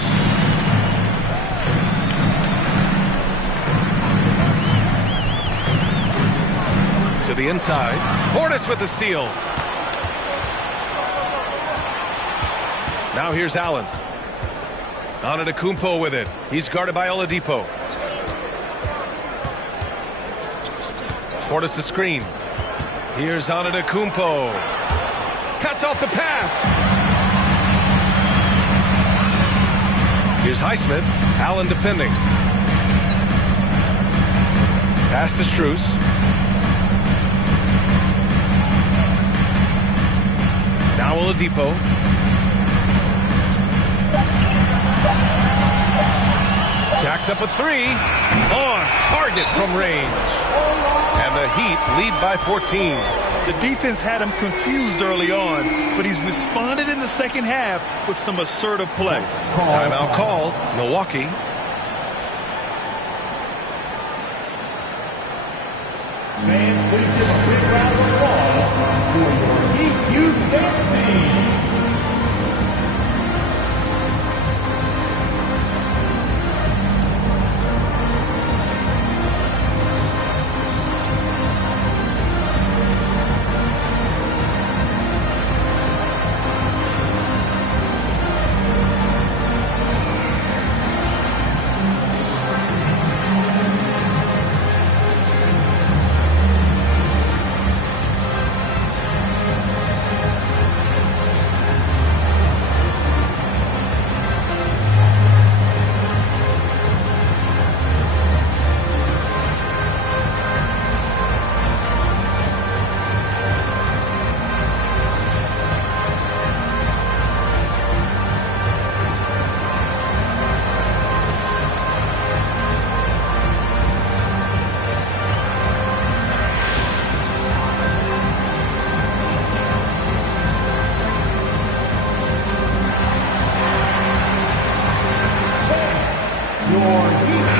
To the inside. Portis with the steal. Now here's Allen. Antetokounmpo with it. He's guarded by Oladipo. Portis the screen. Here's Antetokounmpo. Cuts off the pass. Here's Highsmith. Allen defending. Pass to Strus. Now Oladipo. Jacks up a 3. On target from range. And the Heat lead by 14. The defense had him confused early on, but he's responded in the second half with some assertive play. Timeout called. Milwaukee. Fans, please give a big round of applause for your Heat Youth Dance Team.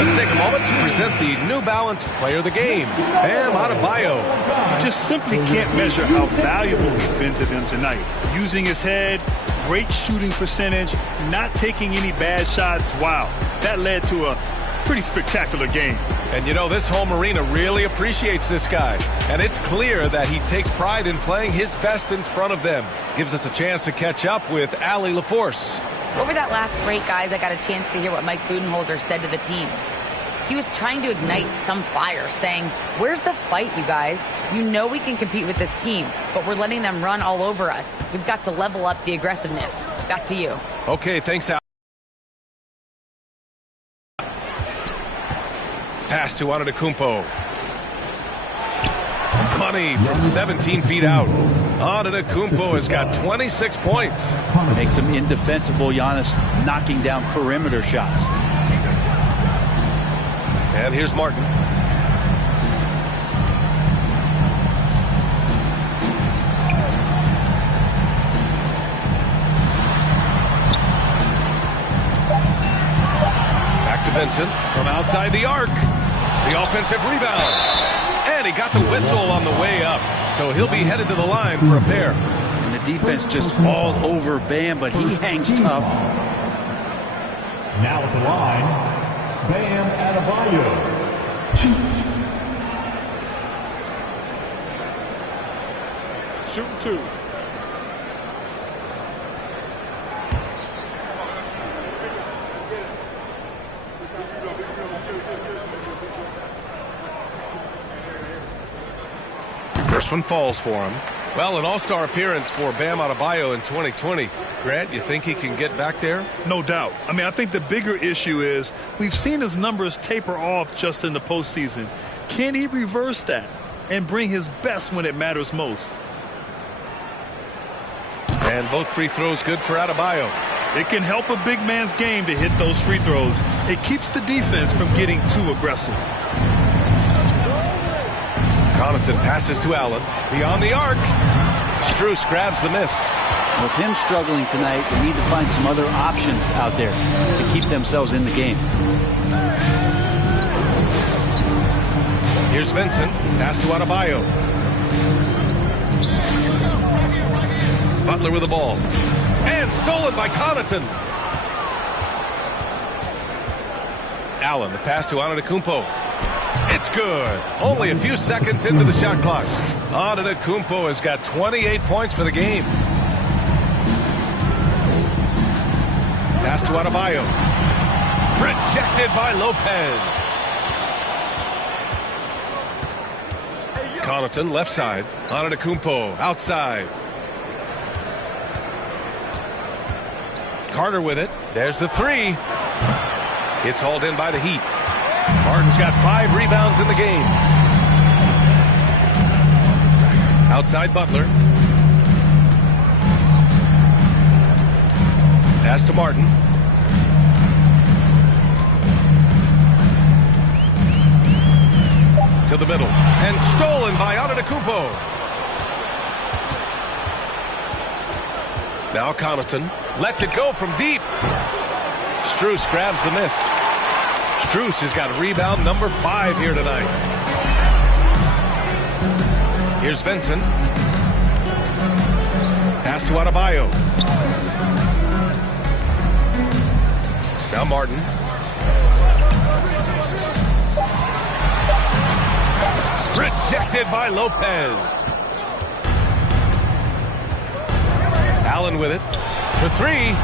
Let's take a moment to present the New Balance Player of the Game, Bam Adebayo. Just simply can't measure how valuable he's been to them tonight. Using his head, great shooting percentage, not taking any bad shots. Wow, that led to a pretty spectacular game. And you know, this home arena really appreciates this guy. And it's clear that he takes pride in playing his best in front of them. Gives us a chance to catch up with Allie LaForce. Over that last break, guys, I got a chance to hear what Mike Budenholzer said to the team. He was trying to ignite some fire, saying, "Where's the fight, you guys? You know we can compete with this team, but we're letting them run all over us. We've got to level up the aggressiveness." Back to you. Okay, thanks, Al. Pass to Antetokounmpo. Money from 17 feet out. Antetokounmpo has got 26 points. Makes him indefensible, Giannis knocking down perimeter shots. And here's Martin. Back to Vincent from outside the arc. The offensive rebound. And he got the whistle on the way up. So he'll be headed to the line for a pair. And the defense just all over Bam, but he hangs tough. Now at the line, Bam Adebayo. Shooting 2. This one falls for him. Well, an all-star appearance for Bam Adebayo in 2020. Grant, you think he can get back there? No doubt. I mean, I think the bigger issue is we've seen his numbers taper off just in the postseason. Can he reverse that and bring his best when it matters most? And both free throws good for Adebayo. It can help a big man's game to hit those free throws. It keeps the defense from getting too aggressive. Connaughton passes to Allen. Beyond the arc. Strus grabs the miss. With him struggling tonight, they need to find some other options out there to keep themselves in the game. Here's Vincent. Pass to Adebayo. Butler with the ball. And stolen by Connaughton. Allen, the pass to Antetokounmpo. It's good. Only a few seconds into the shot clock. Antetokounmpo has got 28 points for the game. Pass to Adebayo. Rejected by Lopez. Connaughton left side. Antetokounmpo outside. Carter with it. There's the three. It's hauled in by the Heat. Martin's got 5 rebounds in the game. Outside Butler. Pass to Martin. To the middle. And stolen by Antetokounmpo. Now Connaughton lets it go from deep. Strus grabs the miss. Strus has got rebound number 5 here tonight. Here's Vincent. Pass to Adebayo. Now Martin. Rejected by Lopez. Allen with it for 3.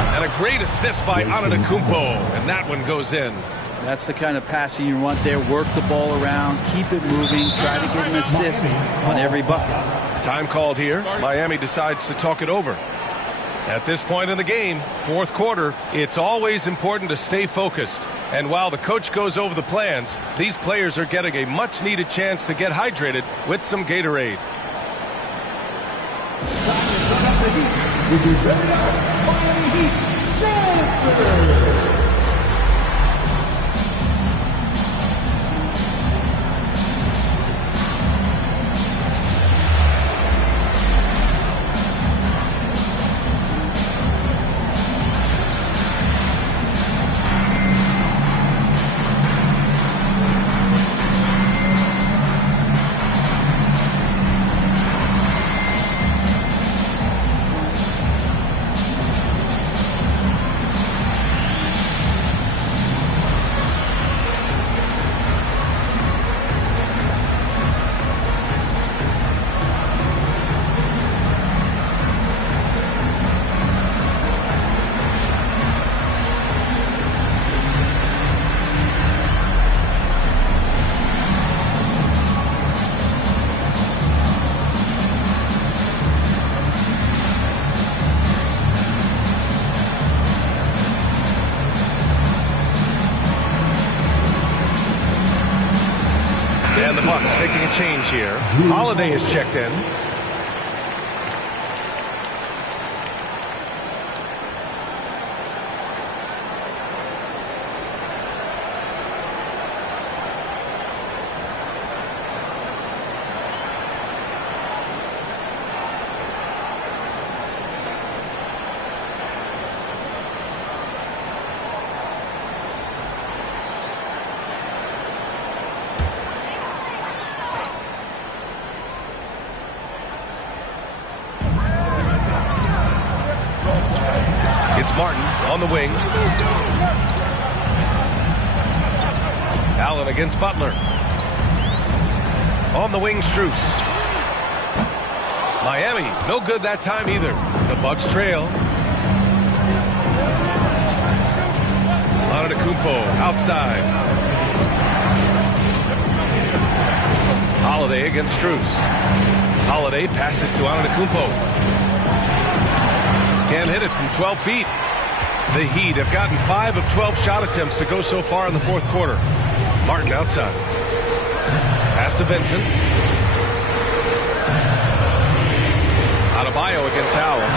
And a great assist by Antetokounmpo. And that one goes in. That's the kind of passing you want there. Work the ball around, keep it moving, try to get an assist on every bucket. Time called here. Miami decides to talk it over. At this point in the game, fourth quarter, it's always important to stay focused. And while the coach goes over the plans, these players are getting a much-needed chance to get hydrated with some Gatorade. And the Bucks making a change here. Holiday is checked in. It's Martin on the wing. Allen against Butler. On the wing, Strus. Miami, no good that time either. The Bucks trail. Antetokounmpo outside. Holiday against Strus. Holiday passes to Antetokounmpo. Can't hit it from 12 feet. The Heat have gotten 5 of 12 shot attempts to go so far in the fourth quarter. Martin outside. Pass to Vincent. Adebayo against Allen.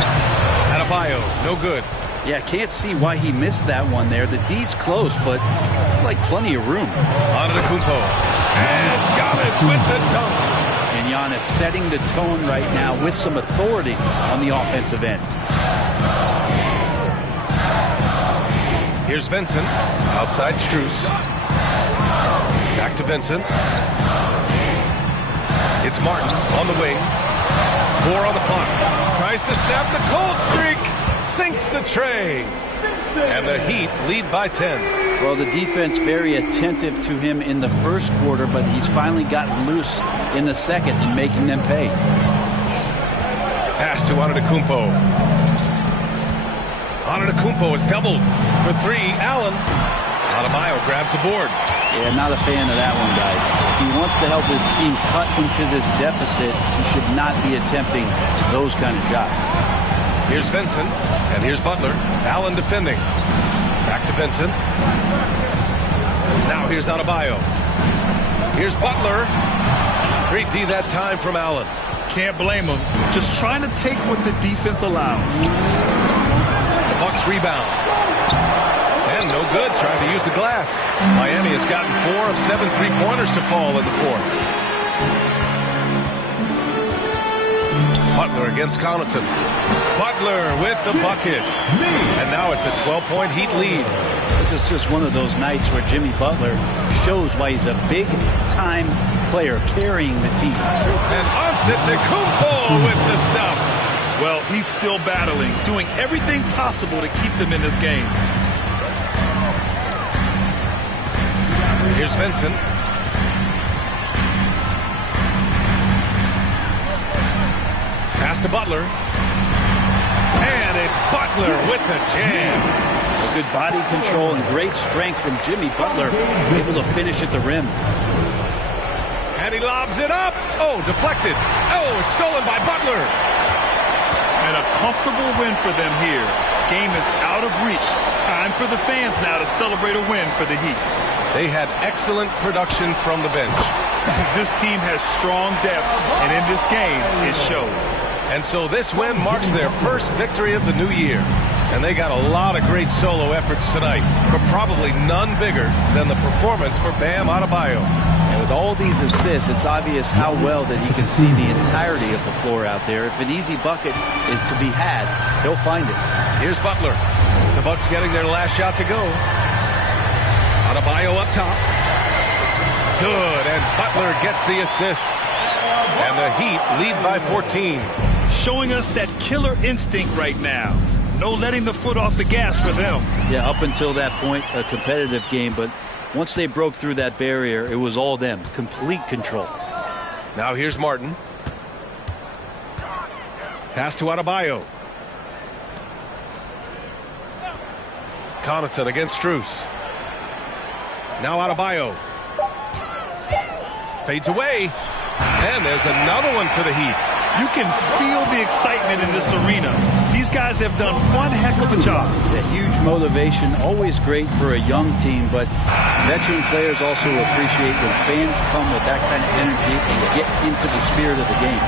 Adebayo, no good. Yeah, can't see why he missed that one there. The D's close, but like plenty of room. Antetokounmpo. And Giannis with the dunk. And Giannis setting the tone right now with some authority on the offensive end. Here's Vincent. Outside Strus. Back to Vincent. It's Martin on the wing. 4 on the clock. Tries to snap the cold streak. Sinks the tray. And the Heat lead by 10. Well, the defense very attentive to him in the first quarter, but he's finally gotten loose in the second and making them pay. Pass to Antetokounmpo. Antetokounmpo is doubled for 3. Allen. Adebayo grabs the board. Yeah, not a fan of that one, guys. If he wants to help his team cut into this deficit, he should not be attempting those kind of shots. Here's Vincent, and here's Butler. Allen defending. Back to Vincent. Now here's Adebayo. Here's Butler. Great D that time from Allen. Can't blame him. Just trying to take what the defense allows. The Bucks rebound. And no good, trying to use the glass. Miami has gotten 4 of 7 3-pointers to fall in the fourth. Butler against Connaughton. Butler with the bucket. And now it's a 12-point Heat lead. This is just one of those nights where Jimmy Butler shows why he's a big-time player carrying the team. And Antetokounmpo with the stuff. Well, he's still battling, doing everything possible to keep them in this game. Here's Vincent. Pass to Butler. And it's Butler with the jam. Good body control and great strength from Jimmy Butler, able to finish at the rim. And he lobs it up. Oh, deflected. Oh, it's stolen by Butler. And a comfortable win for them here. Game is out of reach. Time for the fans now to celebrate a win for the Heat. They had excellent production from the bench. This team has strong depth, and in this game, it showed. And so this win marks their first victory of the new year. And they got a lot of great solo efforts tonight, but probably none bigger than the performance for Bam Adebayo. And with all these assists, it's obvious how well that he can see the entirety of the floor out there. If an easy bucket is to be had, he'll find it. Here's Butler. The Bucks getting their last shot to go. Adebayo up top. Good, and Butler gets the assist. And the Heat lead by 14. Showing us that killer instinct right now. No letting the foot off the gas for them. Yeah, up until that point, a competitive game, but once they broke through that barrier, it was all them. Complete control. Now here's Martin. Pass to Adebayo. Connaughton against Strus. Now Adebayo. Fades away. And there's another one for the Heat. You can feel the excitement in this arena. These guys have done one heck of a job. A huge motivation, always great for a young team, but veteran players also appreciate when fans come with that kind of energy and get into the spirit of the game.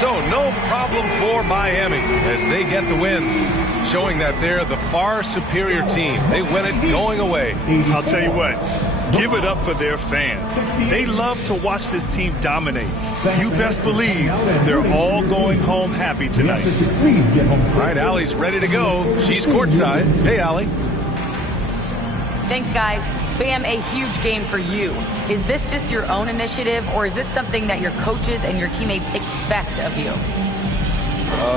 So no problem for Miami as they get the win, showing that they're the far superior team. They win it going away. I'll tell you what. Give it up for their fans. They love to watch this team dominate. You best believe they're all going home happy tonight. All right, Allie's ready to go. She's courtside. Hey, Allie. Thanks, guys. Bam, a huge game for you. Is this just your own initiative, or is this something that your coaches and your teammates expect of you?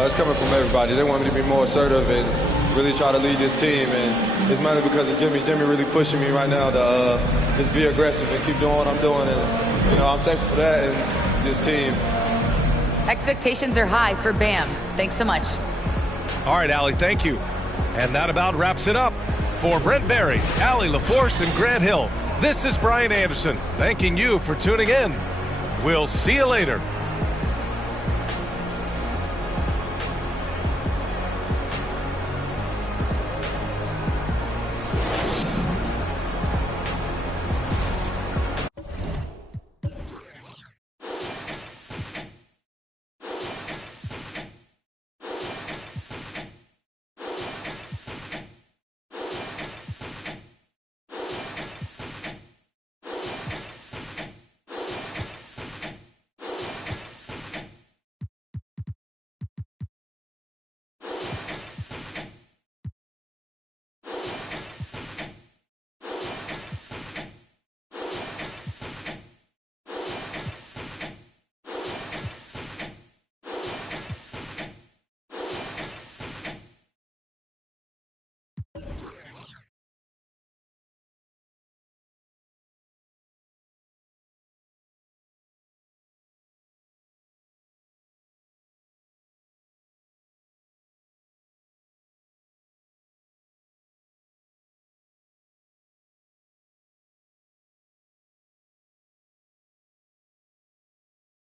It's coming from everybody. They want me to be more assertive and really try to lead this team, and it's mainly because of Jimmy. Jimmy really pushing me right now to just be aggressive and keep doing what I'm doing, and you know I'm thankful for that and this team. Expectations are high for Bam. Thanks so much. All right, Allie, thank you. And that about wraps it up. For Brent Barry, Allie LaForce, and Grant Hill, this is Brian Anderson thanking you for tuning in. We'll see you later.